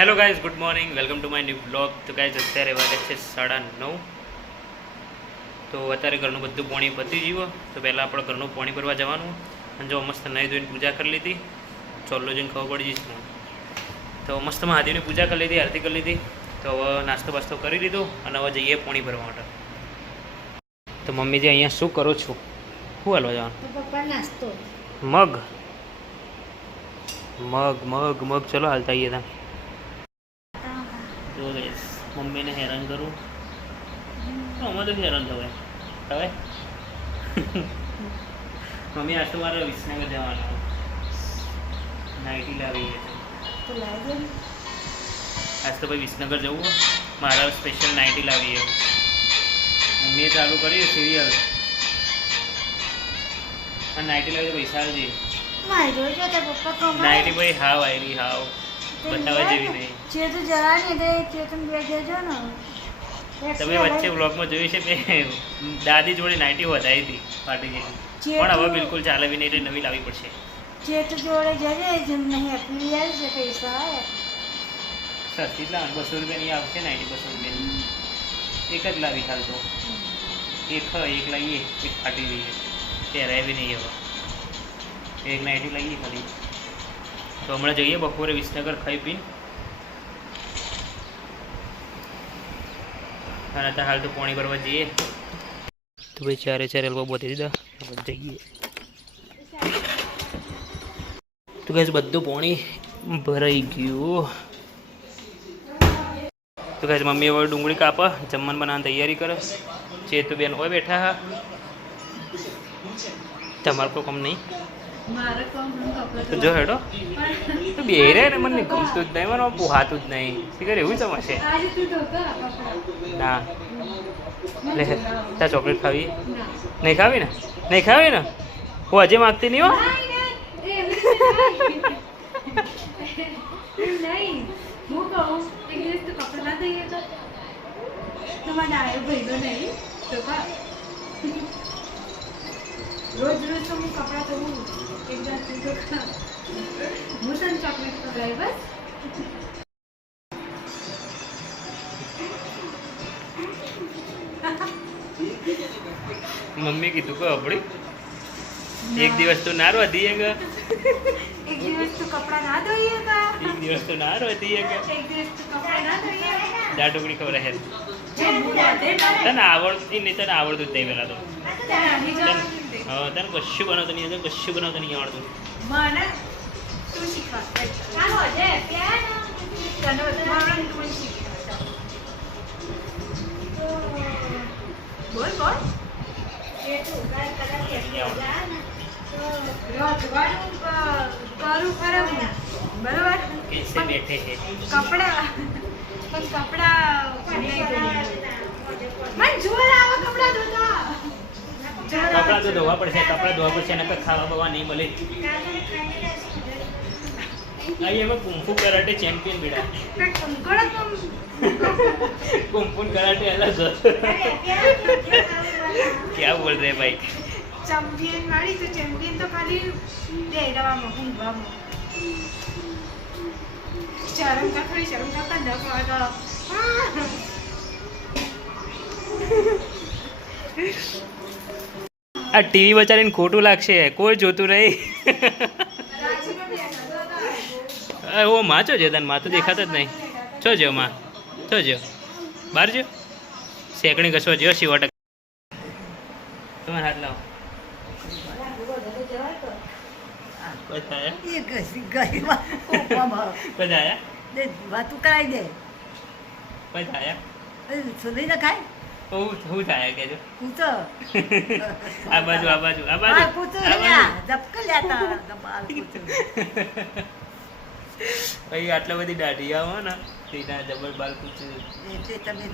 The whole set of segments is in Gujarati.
Hello guys, good morning, welcome to my new blog. તો ગાઈઝ અત્યારે વાગે છે 9:30. તો અત્યારે ઘરનું બધું પાણી પતી ગયું. તો પહેલાં આપણે ઘરનું પાણી ભરવા જવાનું. અને જો મસ્ત નાહી ધોઈને પૂજા કરી લીધી. ચોલ્લો જોઈને ખબર પડી જઈશ હું. તો મસ્ત મહાદેવની પૂજા કરી લીધી, આરતી કરી લીધી. તો હવે નાસ્તો બાસ્તો કરી લીધો અને હવે જઈએ પાણી ભરવા માટે. તો મમ્મીજી અહીંયા શું કરો છો? શું હાલવા જવાનું? પપ્પા નાસ્તો મગ મગ મગ મગ ચલો હાલતા આવીએ ત્યાં. જો ગાઈસ મમ્મીને હેરાન કરું તો અમે તો હેરાન થવાય હવે. મમ્મી આજ તો મારે વિસનગર જવાનું, નાઇટી લાવી છે. તો લાવી દે. આજ તો ભાઈ વિસનગર જવું, મારા સ્પેશિયલ નાઇટી લાવી છે. મમ્મીએ ચાલુ કરી સિરિયલ અને નાઇટી લાવી તો પૈસા આવજે. મારી જો તો પપ્પા કમાય નાઇટી ભાઈ હાવ આયરી હાવ બતાવવા જેવી નહીં. જે તો જરા ને દે જે તમે બે દેજો ને. તમે વચ્ચે બ્લોગમાં જોયું છે કે દાદી જોડે નાઇટી વધારી હતી પાર્ટી જેવી, પણ હવે બિલકુલ ચાલે બી નહીં, એટલે નવી લાવવી પડશે. જે તો જોડે જજે જેમ નહીં આપી યાર છે પૈસા આવે સસ્તી જ લાવવાની, 200 રૂપિયાની આવશે. નાઇટી 200 રૂપિયાની એક જ લાવી ખાલ તો. એક લાવીએ, એક ફાટી દઈએ, પહેરાય બી નહીં. હવે એક નાઇટી લઈએ ખાલી. તો હમણાં જઈએ બપોરે વિસનગર ખાઈ પીને. અને અત્યારે હાલ તો પાણી ભરવા જઈએ. તો ભાઈ ચારે હલવા બોધી દીધા, જઈએ. તો ગાઈસ બધું પાણી ભરાઈ ગયું. તો ગાઈસ મમ્મી હવે ડુંગળી કાપા, જમવાનું બનાવવાની તૈયારી કરે. ચેતુ બેન હોય બેઠા હા. તમારે કોઈ કામ નહીં? તો જો હેડો તો બે રે ને, મને ગમતું જ નહીં, મને પોહાતું જ નહીં. શીખર એવું જમાશે ના. લે ત્યાં ચોકલેટ ખાવી? નહીં ખાવી ને? નહીં ખાવી ને? હું હજે માગતી નહીં હો. રોજ રોજ તો હું કપડાં ધોવું, એક દાસ તો હું તને ચોકલેટ ખવડાવી બસ. મમ્મી કીધું કે અબડી એક દિવસ તો ના રોધીએ કે, એક દિવસ તો કપડાં ના ધોઈએ કા, એક દિવસ તો ના રોધીએ કે, એક દિવસ તો કપડાં ના ધોઈએ. દાળ ઢોકળી ખબર હે? જે હું રાધે ના તને આવડતી નહીં, તને આવડતું જ નહીં પેલા તો. રાધે જવાનું દે. હા, તને કશું બનાવતું નહીં, તને કશું બનાવતું નહીં આવડતું. મને તું શીખવા ચાલો જે ત્યાં તને બધું તું શીખવા. બોલ બોલ એ તું કાલ કદાચ જા ને તો રોજવાનું કરું ખરા હું બરોબર. कैसे बैठे हैं? કપડા પણ કપડા મને જોર આવે કપડા ધોતા. કપડાં તો ધોવા પડશે, કપડાં ધોવા પડશે, નકર ખાવા બવા નહીં મળે. અહીં અમે કુંફુ કરાટે ચેમ્પિયન બેડા. कुंफू कराटे अलग क्या बोल रहे भाई? चैंपियन वाली तो चैंपियन तो खाली दे रहा हूँ शर्म का कंधा पागा. આ ટીવી બચારીને ખોટું લાગશે, કોઈ જોતું નહીં. ઓ માં છો છે, તને માં તો દેખાતો જ નહીં. છો જો માં, છો જો બહાર જો શેકણી ઘસવા જો શિવાટક. તમારે હાથ લાવો. વાતું કરાવી દે સુધી ન ખાય શું થાય કેજો? પૂછો આ બાજુ આ બાજુ આ બાજુ પૂછો જપક લેતા ભાઈ આટલા બધી દાઢી આવો ને તેના જબર બાલ પૂછ્યું એટલે તમે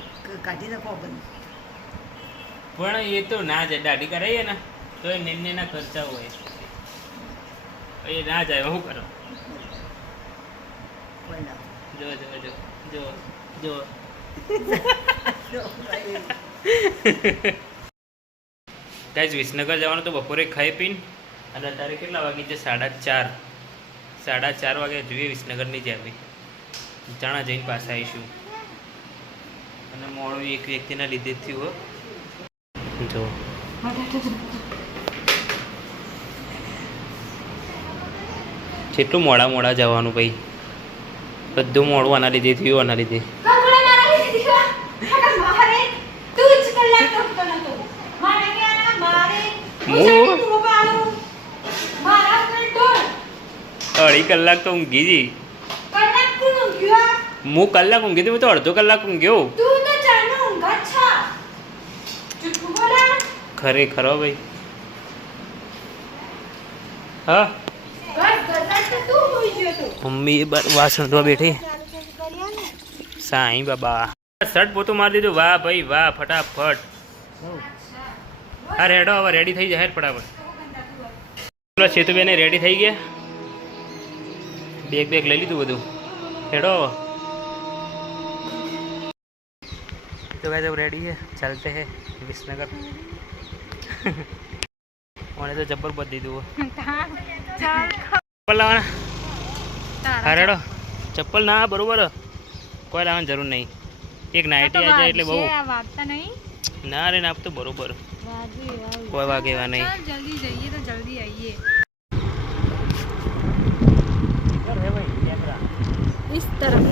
કાઢી નાખો. પણ એ તો ના જાય, દાઢી કરાવીએ ને તો એ નેના ખર્ચા હોય, એ ના જાય. શું કરો? જો જો જો જો જો ગાઈઝ વિસનગર જવાનું તો બપોરે ખાઈ પીને. અને અત્યારે કેટલા વાગે છે? 4:30 વાગે જોઈએ વિસનગરની જે આવી. જાણા જઈને પાછા આવીશું. અને મોડું એક વ્યક્તિના લીધે જ થયું હો. જો કેટલું મોડા જવાનું ભાઈ, બધું મોડું આના લીધે થયું, આના લીધે. કપડા મારા લીધે દીવા મારે તું જ કલાક તો નતો મારે કે ના મારે હું તું બાળો મારા કંટ્રોલ 2.5 કલાક તો ઊંઘી હતી. કલાક તું ઊંઘ્યો હું કલાક ઊંઘી હતી, હું તો અડધો કલાક ઊંઘ્યો. તું તો ચાનો ઊંઘ છે ચૂપ બોલા ખરેખર હો ભાઈ. હા બસ ગરદાટ તો તું હોઈ ગયો તો મમ્મી વાસણ ધોવા બેઠી. સાઈ બાબા શર્ટ પોતું મારી દીધું. વાહ ભાઈ વાહ, ફટાફટ. હા રેડો, હવે રેડી થઈ જાય ફટાફટ. પેલા સેતુબેન રેડી થઈ ગયા, બેગ લઈ લીધું બધું. હેડો तो गाइस अब रेडी है, चलते हैं विसनगर. मैंने तो जब्बर बद दी दो चप्पल लावाना. हाँ रेडो चप्पल ना बरोबर कोई लावવાની જરૂર નહીં. એક નાઇટી આવી જાય એટલે બહુ વાગતા નહીં. ના રે ના તો બરોબર કોઈ વાગે એવા નહીં. જલ્દી જઈએ તો જલ્દી આવીએ. इस तरफ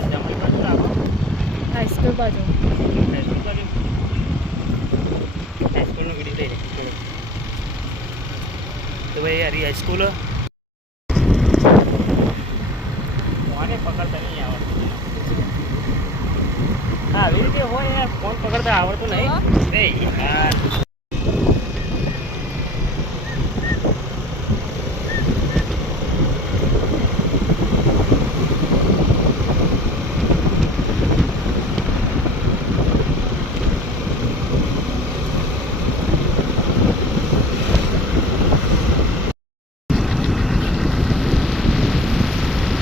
हाई स्कूल बाजू तो भाई यार ये स्कूल पकड़ता नहीं आवड़તું. हाँ આવી રીતે હોય યાર, ફોન પકડતા આવડતું નહીં. એ યાર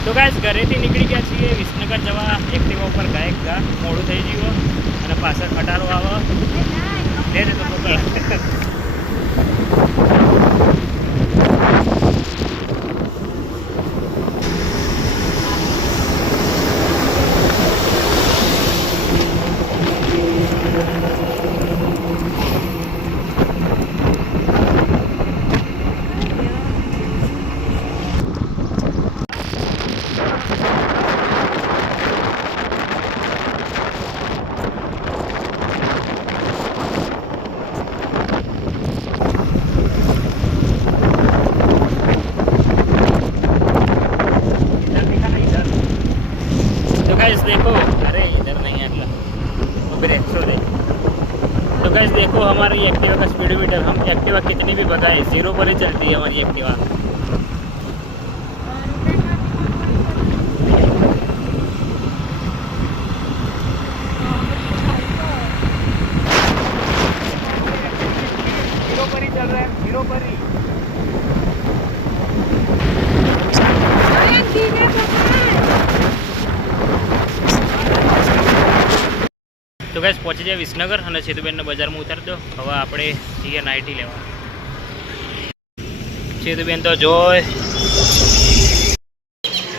તો ગાઈસ ઘરેથી નીકળી ગયા છીએ વિસનગર જવા. એક્ટિવા ઉપર ગયા મોડું થઈ ગયું અને પાછળ ખટારો આવે લે તો પકડ. गाइस देखो, अरे इधर नहीं है अगला वो ब्रेक छोड़े. तो गाइस देखो हमारी एक्टिवा का स्पीडोमीटर, हम एक्टिवा कितनी भी भगाए 0 पर ही चलती है हमारी एक्टिवा. जीरो पर ही चल रहा है, 0 पर ही. તો ગાઈસ પહોંચી જાય વિસનગર અને સેતુબેનને બજારમાં ઉતારી દો. હવે આપણે જઈએ નાઇટી લેવા. સેતુબેન તો જોય.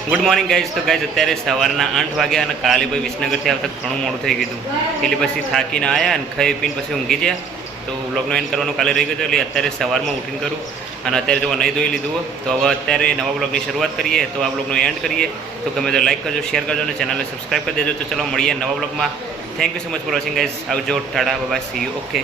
Good morning guys. તો ગાઈસ અત્યારે સવારના 8 વાગ્યા અને કાલે ભાઈ વિસનગરથી આવતા ઘણું મોડું થઈ ગયું. એટલે પછી થાકીને આવ્યા અને ખાઈ પીને પછી ઊંઘી ગયા. તો વ્લોગનો એન્ડ કરવાનું કાલે રહી ગયો એટલે અત્યારે સવારમાં ઉઠીને કરું. અને અત્યારે જો નહીં ધોઈ લીધું હોય તો હવે અત્યારે નવા બ્લોગની શરૂઆત કરીએ. તો આ બ્લોગનો એન્ડ કરીએ. તો ગમે તો લાઈક કરજો, શેર કરજો અને ચેનલને સબસ્ક્રાઈબ કરી દેજો. તો ચલો મળીએ નવા બ્લોગમાં. Thank you so much for watching guys. આવજો, tata, bye, see you. Okay.